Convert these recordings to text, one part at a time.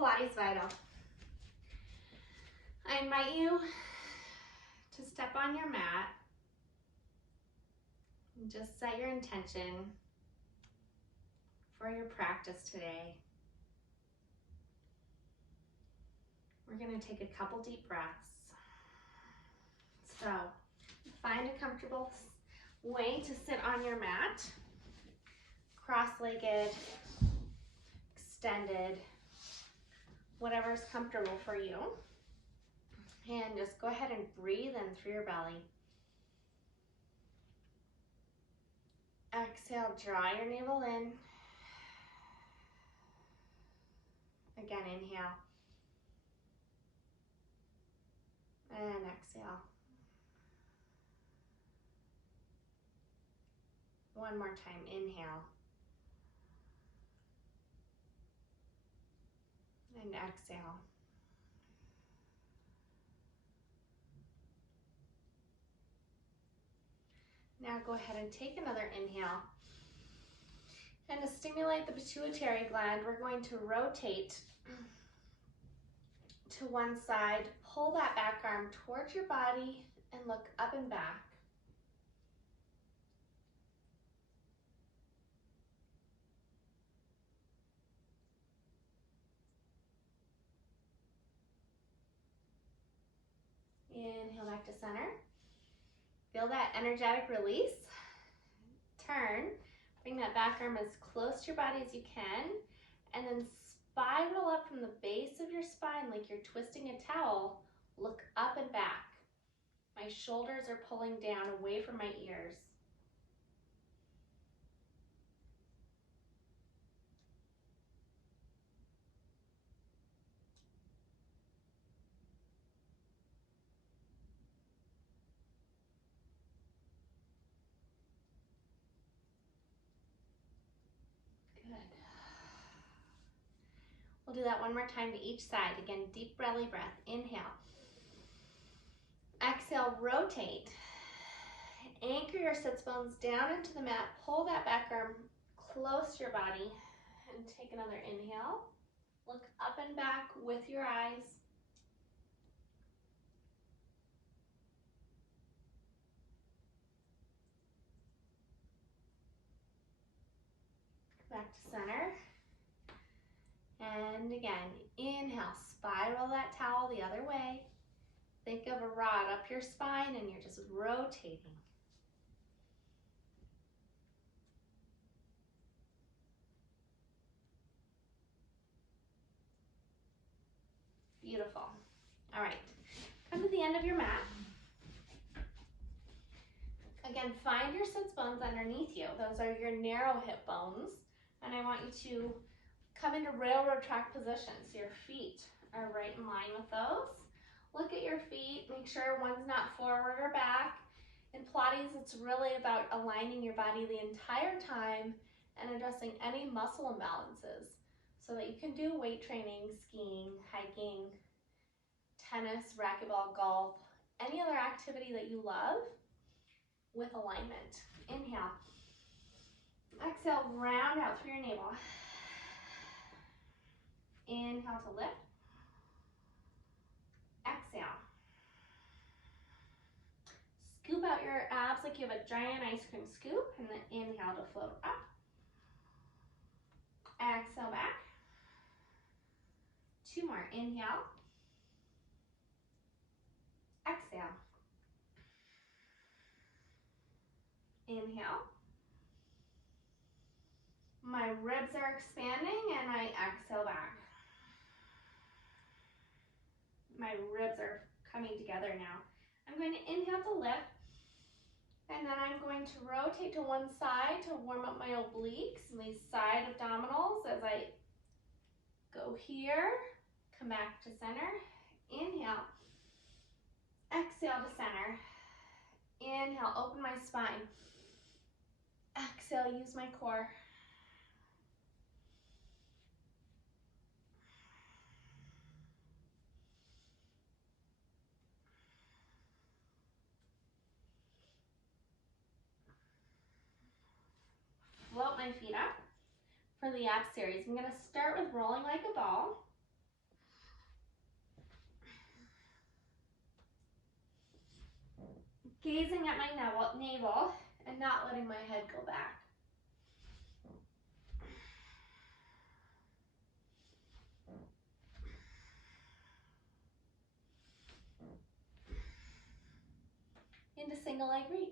Pilates Vital. I invite you to step on your mat and just set your intention for your practice today. We're going to take a couple deep breaths. So, find a comfortable way to sit on your mat, cross-legged, extended, whatever is comfortable for you. And just go ahead and breathe in through your belly. Exhale, draw your navel in. Again, inhale. And exhale. One more time, inhale. And exhale. Now go ahead and take another inhale. And to stimulate the pituitary gland, we're going to rotate to one side, pull that back arm towards your body, and look up and back. Inhale back to center. Feel that energetic release. Turn. Bring that back arm as close to your body as you can, and then spiral up from the base of your spine like you're twisting a towel. Look up and back. My shoulders are pulling down away from my ears. Good. We'll do that one more time to each side. Again, deep belly breath. Inhale. Exhale, rotate. Anchor your sits bones down into the mat. Pull that back arm close to your body. And take another inhale. Look up and back with your eyes. Back to center. And again, inhale, spiral that towel the other way. Think of a rod up your spine and you're just rotating. Beautiful. All right, come to the end of your mat. Again, find your sits bones underneath you. Those are your narrow hip bones. And I want you to come into railroad track position. So your feet are right in line with those. Look at your feet, make sure one's not forward or back. In Pilates, it's really about aligning your body the entire time and addressing any muscle imbalances so that you can do weight training, skiing, hiking, tennis, racquetball, golf, any other activity that you love with alignment. Inhale. Exhale, round out through your navel. Inhale to lift. Exhale. Scoop out your abs like you have a giant ice cream scoop, and then inhale to float up. Exhale back. Two more. Inhale. Exhale. Inhale. My ribs are expanding and I exhale back. My ribs are coming together now. I'm going to inhale to lift, and then I'm going to rotate to one side to warm up my obliques and these side abdominals as I go here, come back to center, inhale, exhale to center, inhale, open my spine, exhale, use my core. Float my feet up for the ab series. I'm going to start with rolling like a ball. gazing at my navel and not letting my head go back. Into single leg reach.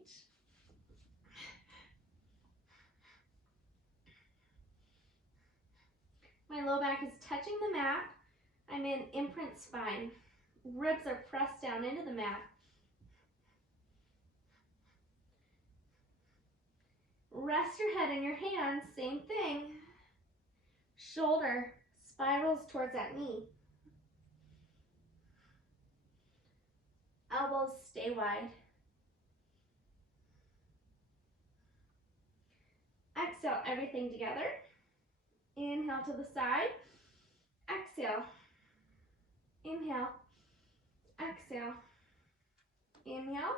My low back is touching the mat. I'm in imprint spine. Ribs are pressed down into the mat. Rest your head in your hands, same thing. Shoulder spirals towards that knee. Elbows stay wide. Exhale everything together. Inhale to the side. Exhale. Inhale. Exhale. Inhale.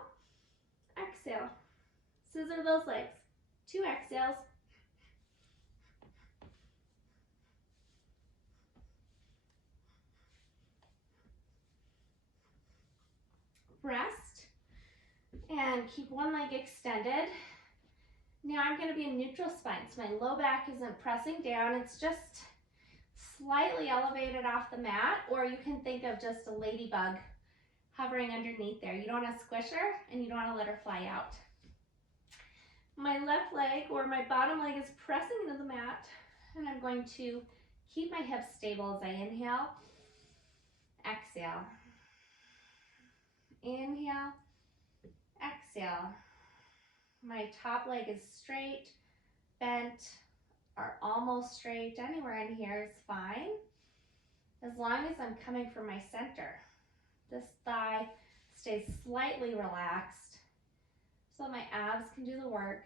Exhale. Scissor those legs. 2 exhales. Rest. And keep one leg extended. Now I'm going to be in neutral spine. So my low back isn't pressing down. It's just slightly elevated off the mat. Or you can think of just a ladybug hovering underneath there. You don't want to squish her and you don't want to let her fly out. My left leg or my bottom leg is pressing into the mat. And I'm going to keep my hips stable as I inhale. Exhale. Inhale. Exhale. My top leg is straight, bent, or almost straight. Anywhere in here is fine, as long as I'm coming from my center. This thigh stays slightly relaxed so my abs can do the work.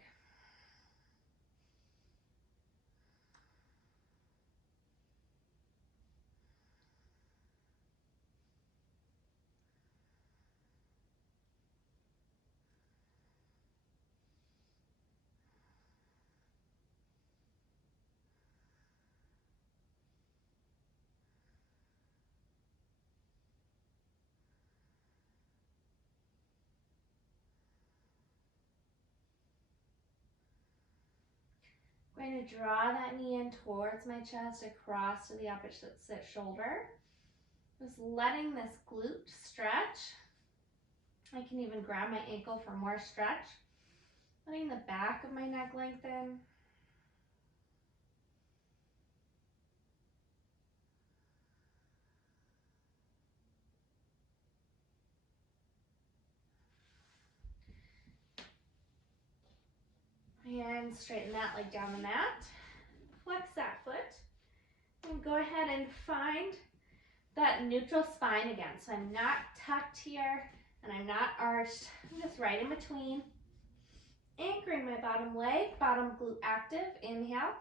I'm going to draw that knee in towards my chest, across to the opposite shoulder. Just letting this glute stretch. I can even grab my ankle for more stretch. Letting the back of my neck lengthen. And straighten that leg down the mat. Flex that foot. And go ahead and find that neutral spine again. So I'm not tucked here and I'm not arched. I'm just right in between. Anchoring my bottom leg, bottom glute active. Inhale.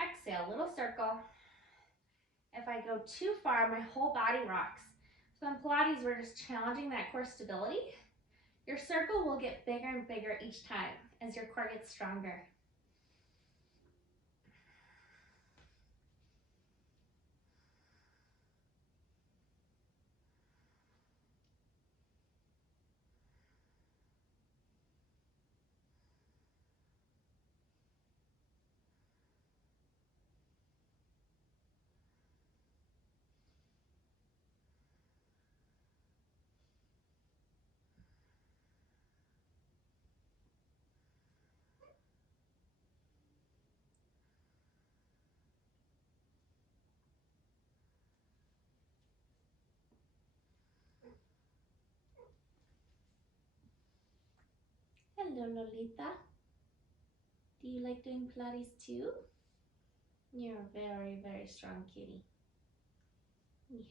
Exhale, little circle. If I go too far, my whole body rocks. So in Pilates, we're just challenging that core stability. Your circle will get bigger and bigger each time as your core gets stronger. Hello, Lolita. Do you like doing Pilates too? You're a very, very strong kitty. Yes.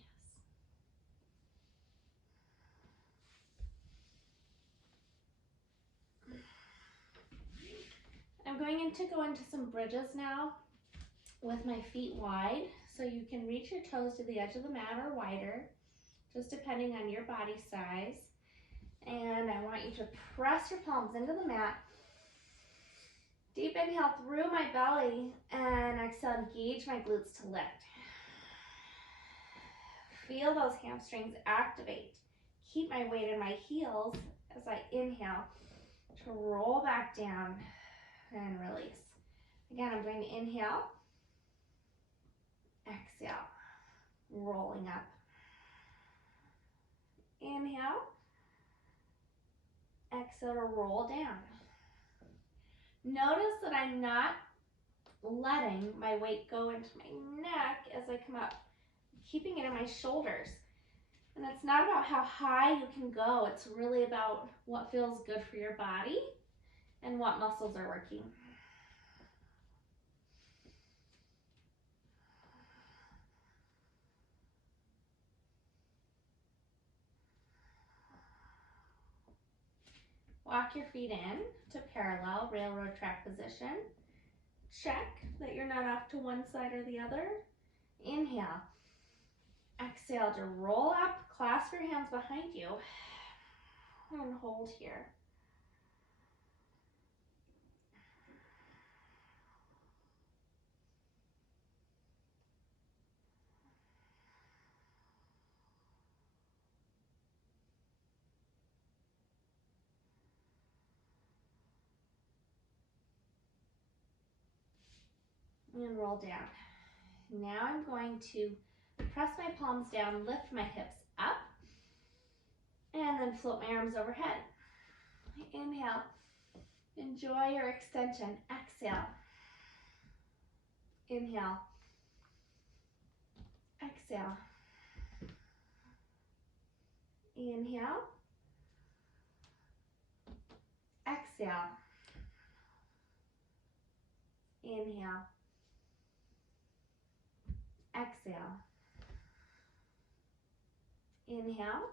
I'm going to go into some bridges now with my feet wide. So you can reach your toes to the edge of the mat or wider, just depending on your body size. And I want you to press your palms into the mat. Deep inhale through my belly and exhale, engage my glutes to lift. Feel those hamstrings activate. Keep my weight in my heels as I inhale to roll back down and release. Again, I'm going to inhale, exhale, rolling up. Inhale, exhale to roll down. Notice that I'm not letting my weight go into my neck as I come up, keeping it in my shoulders. And it's not about how high you can go, it's really about what feels good for your body and what muscles are working. Walk your feet in to parallel railroad track position. Check that you're not off to one side or the other. Inhale. Exhale to roll up, clasp your hands behind you, and hold here. And roll down. Now I'm going to press my palms down, lift my hips up, and then float my arms overhead. Inhale, enjoy your extension. Exhale, inhale, exhale, inhale, exhale, inhale, exhale, inhale,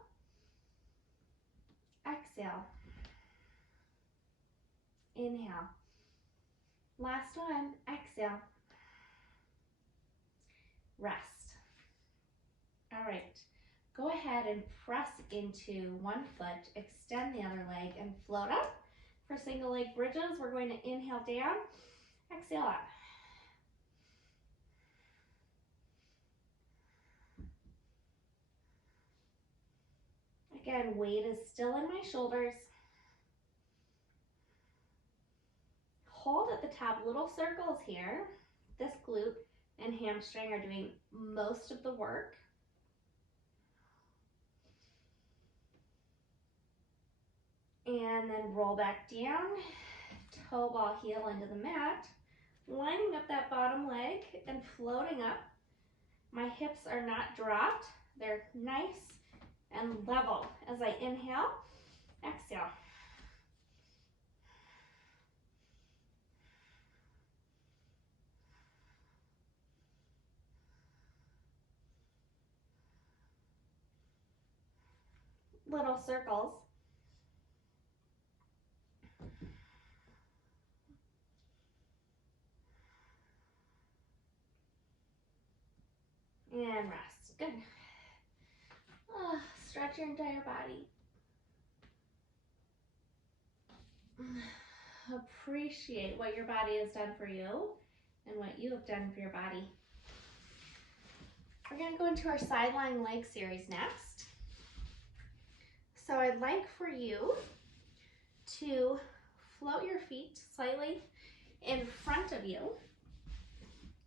exhale, inhale. Last one, exhale. Rest. All right, go ahead and press into one foot, extend the other leg, and float up. For single leg bridges, we're going to inhale down, exhale up. Again, weight is still in my shoulders. Hold at the top, little circles here. This glute and hamstring are doing most of the work. And then roll back down, toe ball heel into the mat, lining up that bottom leg and floating up. My hips are not dropped, they're nice and level as I inhale, exhale. Little circles. And rest. Good. Stretch your entire body. Appreciate what your body has done for you and what you have done for your body. We're going to go into our sideline leg series next. So I'd like for you to float your feet slightly in front of you.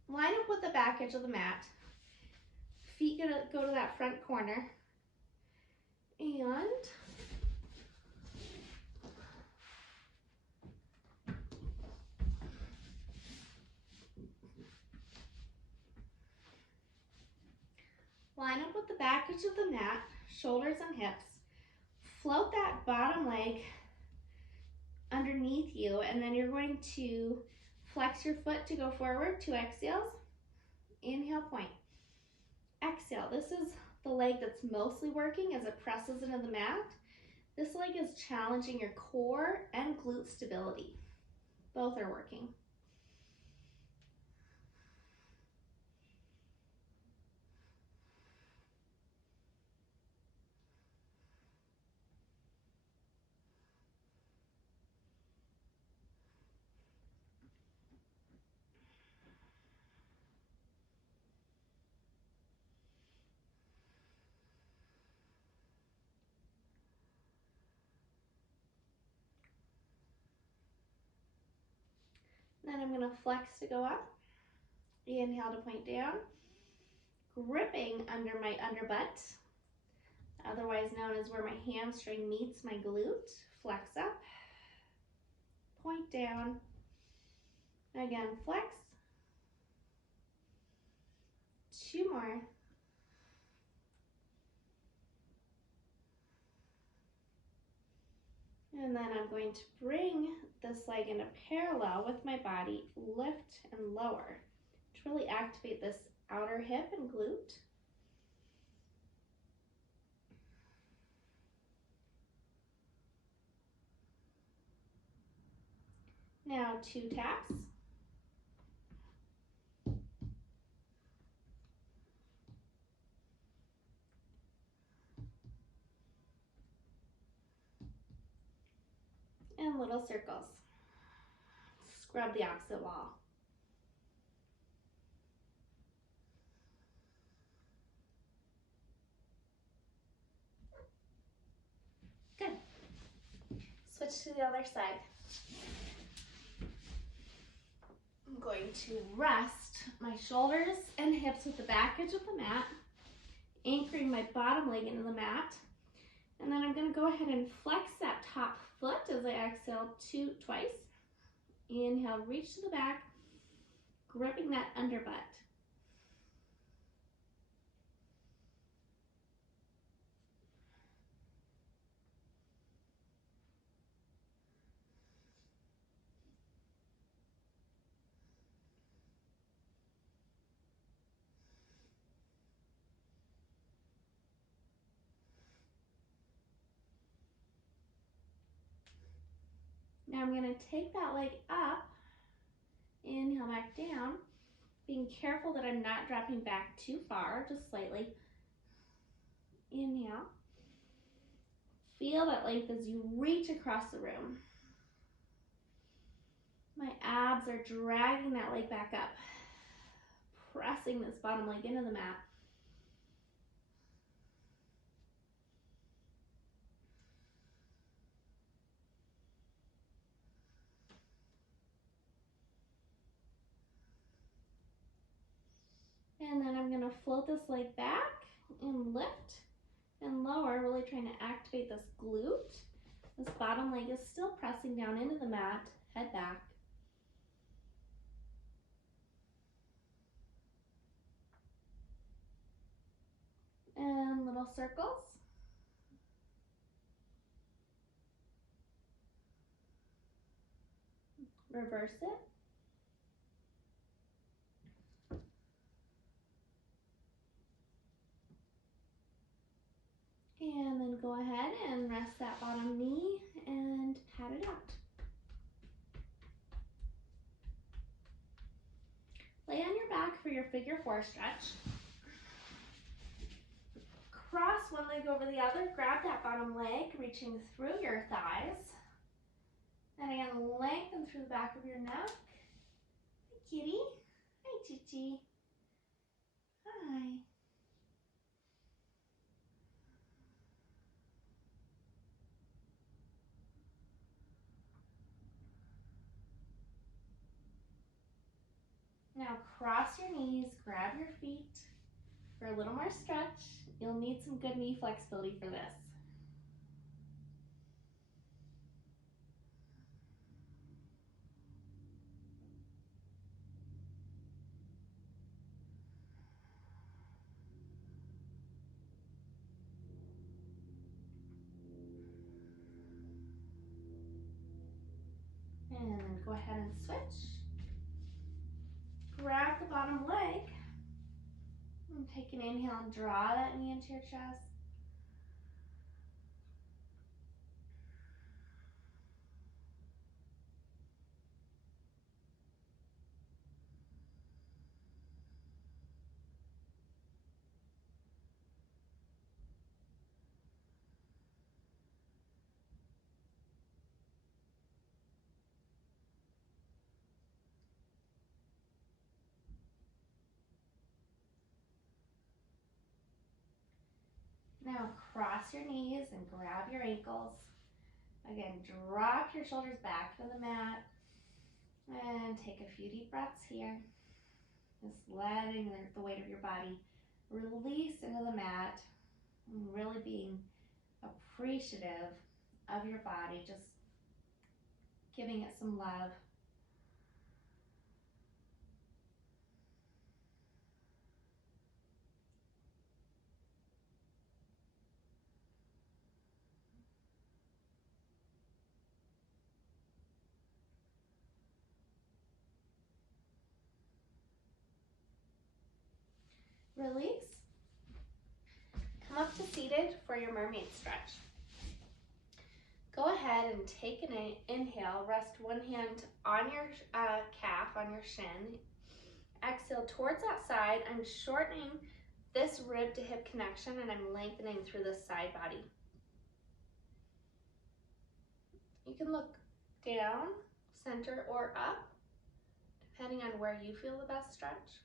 Line up with the back edge of the mat. Feet gonna go to that front corner. And line up with the back edge of the mat, shoulders and hips. Float that bottom leg underneath you, and then you're going to flex your foot to go forward, 2 exhales. Inhale, point. Exhale. This is the leg that's mostly working as it presses into the mat. This leg is challenging your core and glute stability. Both are working. Then I'm going to flex to go up. Inhale to point down. Gripping under my underbutt, otherwise known as where my hamstring meets my glute. Flex up, point down. Again, flex. 2 more. And then I'm going to bring this leg into parallel with my body, lift and lower to really activate this outer hip and glute. Now 2 taps. And little circles. Scrub the opposite wall. Good. Switch to the other side. I'm going to rest my shoulders and hips with the back edge of the mat, anchoring my bottom leg into the mat. And then I'm going to go ahead and flex that top foot as I exhale twice. Inhale, reach to the back, gripping that underbutt. Now I'm going to take that leg up, inhale back down, being careful that I'm not dropping back too far, just slightly. Inhale. Feel that length as you reach across the room. My abs are dragging that leg back up, pressing this bottom leg into the mat. And then I'm going to float this leg back and lift and lower, really trying to activate this glute. This bottom leg is still pressing down into the mat, head back. And little circles. Reverse it. And then go ahead and rest that bottom knee and pat it out. Lay on your back for your figure 4 stretch. Cross one leg over the other, grab that bottom leg, reaching through your thighs. And again, lengthen through the back of your neck. Hi, kitty. Hi, Chichi. Hi. Now cross your knees, grab your feet for a little more stretch. You'll need some good knee flexibility for this. And then go ahead and switch. Grab the bottom leg. And take an inhale and draw that knee into your chest. Now cross your knees and grab your ankles. Again, drop your shoulders back to the mat. And take a few deep breaths here. Just letting the weight of your body release into the mat and really being appreciative of your body, just giving it some love. Release. Come up to seated for your mermaid stretch. Go ahead and take an inhale. Rest one hand on your calf, on your shin. Exhale towards that side. I'm shortening this rib to hip connection and I'm lengthening through the side body. You can look down, center, or up, depending on where you feel the best stretch.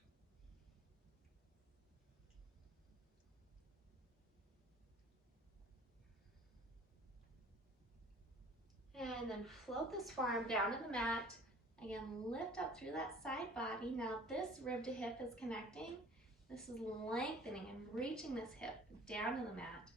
And then float this forearm down to the mat. Again, lift up through that side body. Now this rib to hip is connecting. This is lengthening and reaching this hip down to the mat.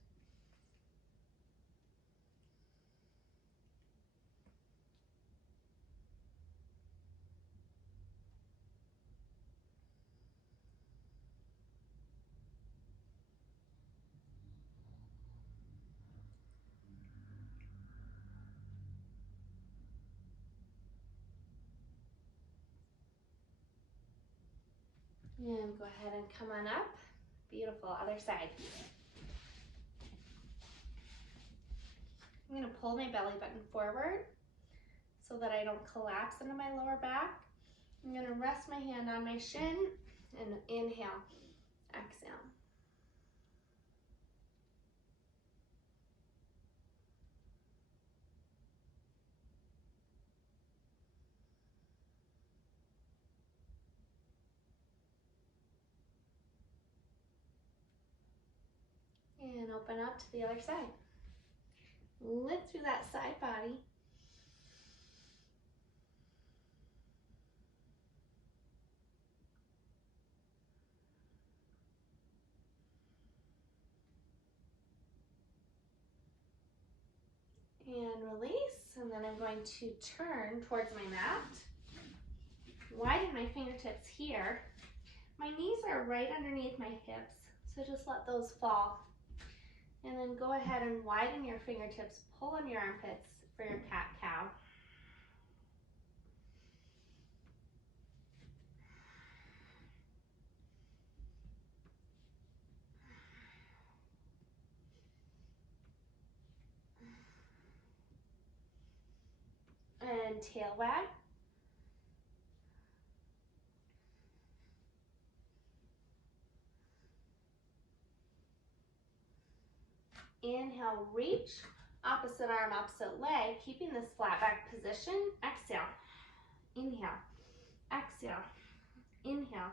And go ahead and come on up. Beautiful, other side. I'm gonna pull my belly button forward so that I don't collapse into my lower back. I'm gonna rest my hand on my shin and inhale, exhale. And open up to the other side. Lift through that side body. And release, and then I'm going to turn towards my mat. Widen my fingertips here. My knees are right underneath my hips, so just let those fall. And then go ahead and widen your fingertips, pull on your armpits for your cat-cow. And tail wag. Inhale, reach, opposite arm, opposite leg, keeping this flat back position. Exhale, inhale, exhale, inhale.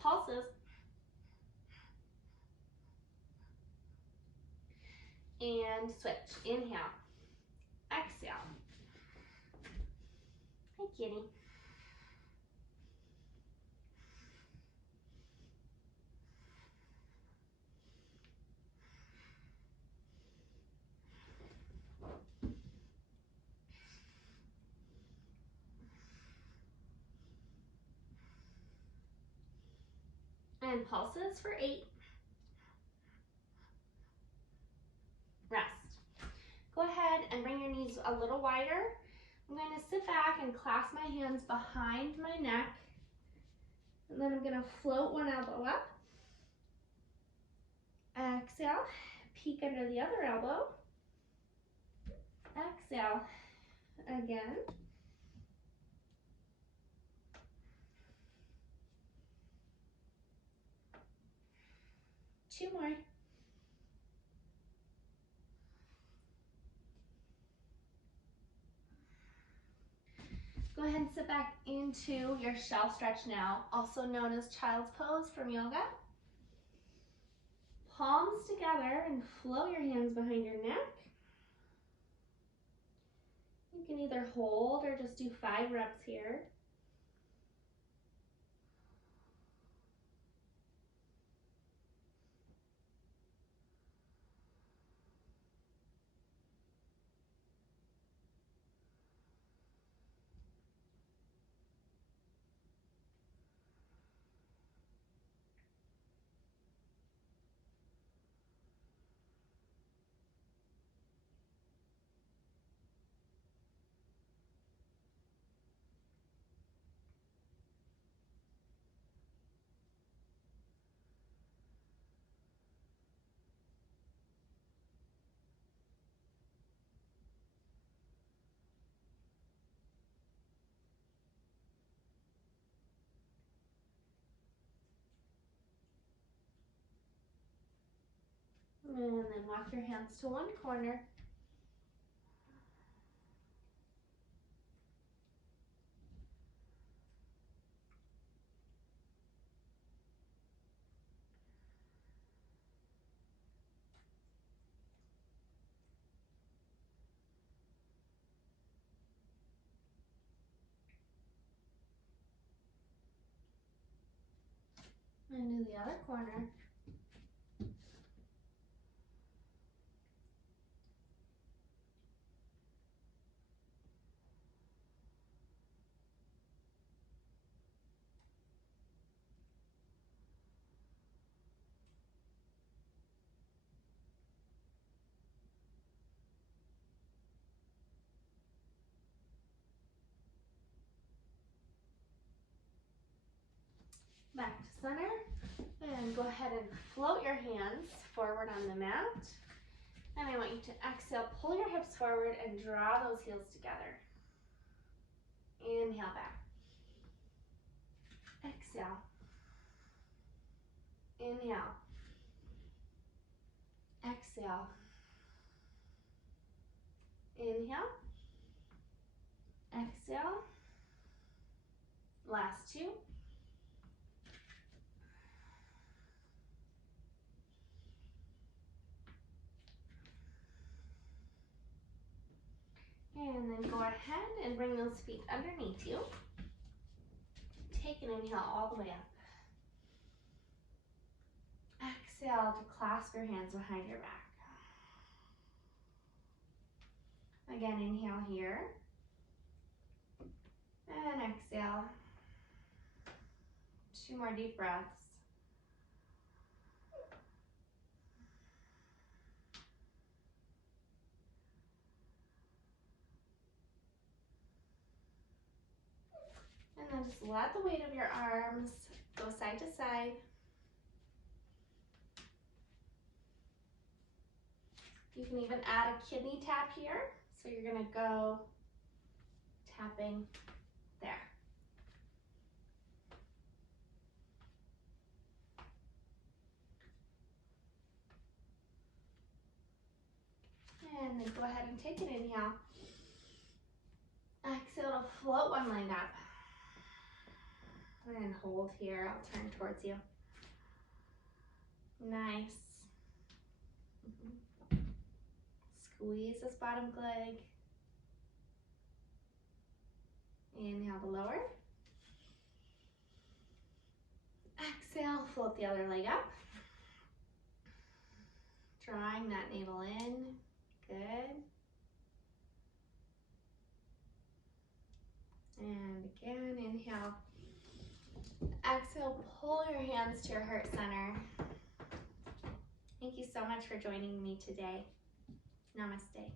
Pulses. And switch, inhale, exhale. Hi, kitty. And pulses for 8. Rest. Go ahead and bring your knees a little wider. I'm going to sit back and clasp my hands behind my neck. And then I'm going to float one elbow up. Exhale, peek under the other elbow. Exhale, again. Two more. Go ahead and sit back into your shell stretch now, also known as child's pose from yoga. Palms together and float your hands behind your neck. You can either hold or just do 5 reps here. And then walk your hands to one corner. And do the other corner. Back to center. And go ahead and float your hands forward on the mat. And I want you to exhale, pull your hips forward and draw those heels together. Inhale back. Exhale. Inhale. Exhale. Inhale. Exhale. Last 2. And then go ahead and bring those feet underneath you. Take an inhale all the way up. Exhale to clasp your hands behind your back. Again, inhale here. And exhale. 2 more deep breaths. And then just let the weight of your arms go side to side. You can even add a kidney tap here. So you're gonna go tapping there. And then go ahead and take an inhale. Exhale to float one leg up. And hold here, I'll turn towards you. Nice. Squeeze this bottom leg. Inhale to lower. Exhale, float the other leg up. Drawing that navel in. Good. And again, inhale. Exhale, pull your hands to your heart center. Thank you so much for joining me today. Namaste.